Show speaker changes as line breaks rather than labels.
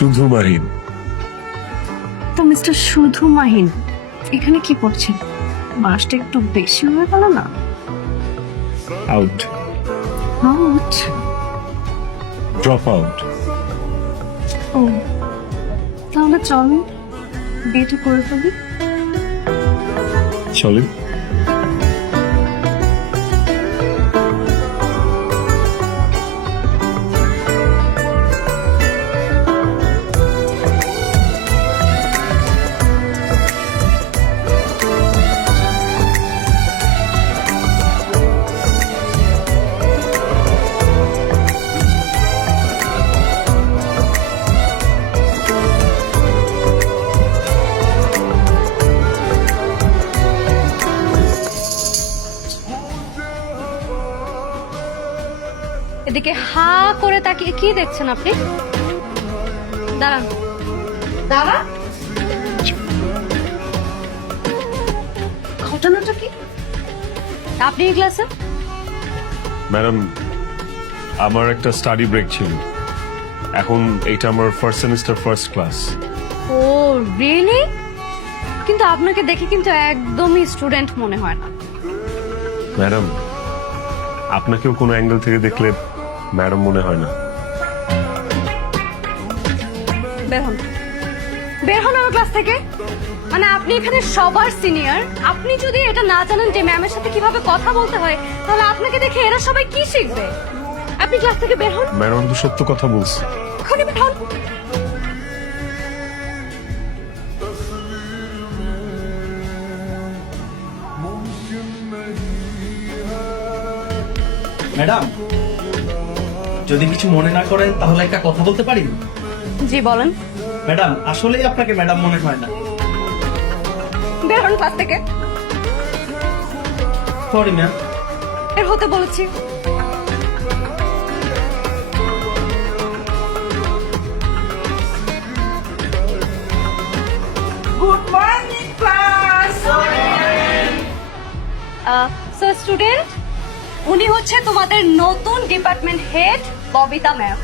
শুধু মাহিন
তো মিস্টার শুধু মাহিন এখানে কি করছেন? মাসটা একটু বেশি হয়ে গেল না?
আউট
আউট
ড্রপ আউট
ও তাহলে চল বিয়েটা করে ফেলি।
চলে
এদিকে হা করে তাকিয়ে কি দেখছেন আপনি? দাঁড়ান। দাঁড়ান
ঘটনাটা কি?
আপনি এই ক্লাসে?
ম্যাডাম আমার একটা স্টাডি ব্রেক ছিল। এখন এটা আমার ফার্স্ট সেমিস্টার ফার্স্ট ক্লাস
ও রিয়েলি কিন্তু আপনাকে দেখে কিন্তু একদমই স্টুডেন্ট মনে হয় না।
ম্যাডাম আপনাকেও কোনো অ্যাঙ্গেল থেকে দেখলে ম্যাডাম মনে হয় না।
বের হন। বের হন আমার ক্লাস থেকে। মানে আপনি এখানে সবার সিনিয়র। আপনি যদি এটা না জানেন যে ম্যামের সাথে কীভাবে কথা বলতে হয় তাহলে আপনাকে দেখে এরা সবাই কি শিখবে? আপনি ক্লাস থেকে বের হন।
ম্যাডাম তো সত্য কথা বলছি।
এখনই বের হন।
ম্যাডাম যদি কিছু মনে না করেন তাহলে একটা কথা বলতে পারি?
জি বলেন।
ম্যাডাম আসলেই আপনাকে ম্যাডাম মনে হয় না।
বের হন ক্লাস থেকে।
সরি ম্যাম
এর হতে বলেছি।
Good morning, class.
So student হচ্ছে তোমাদের নতুন ডিপার্টমেন্ট হেড ববিতা ম্যাম।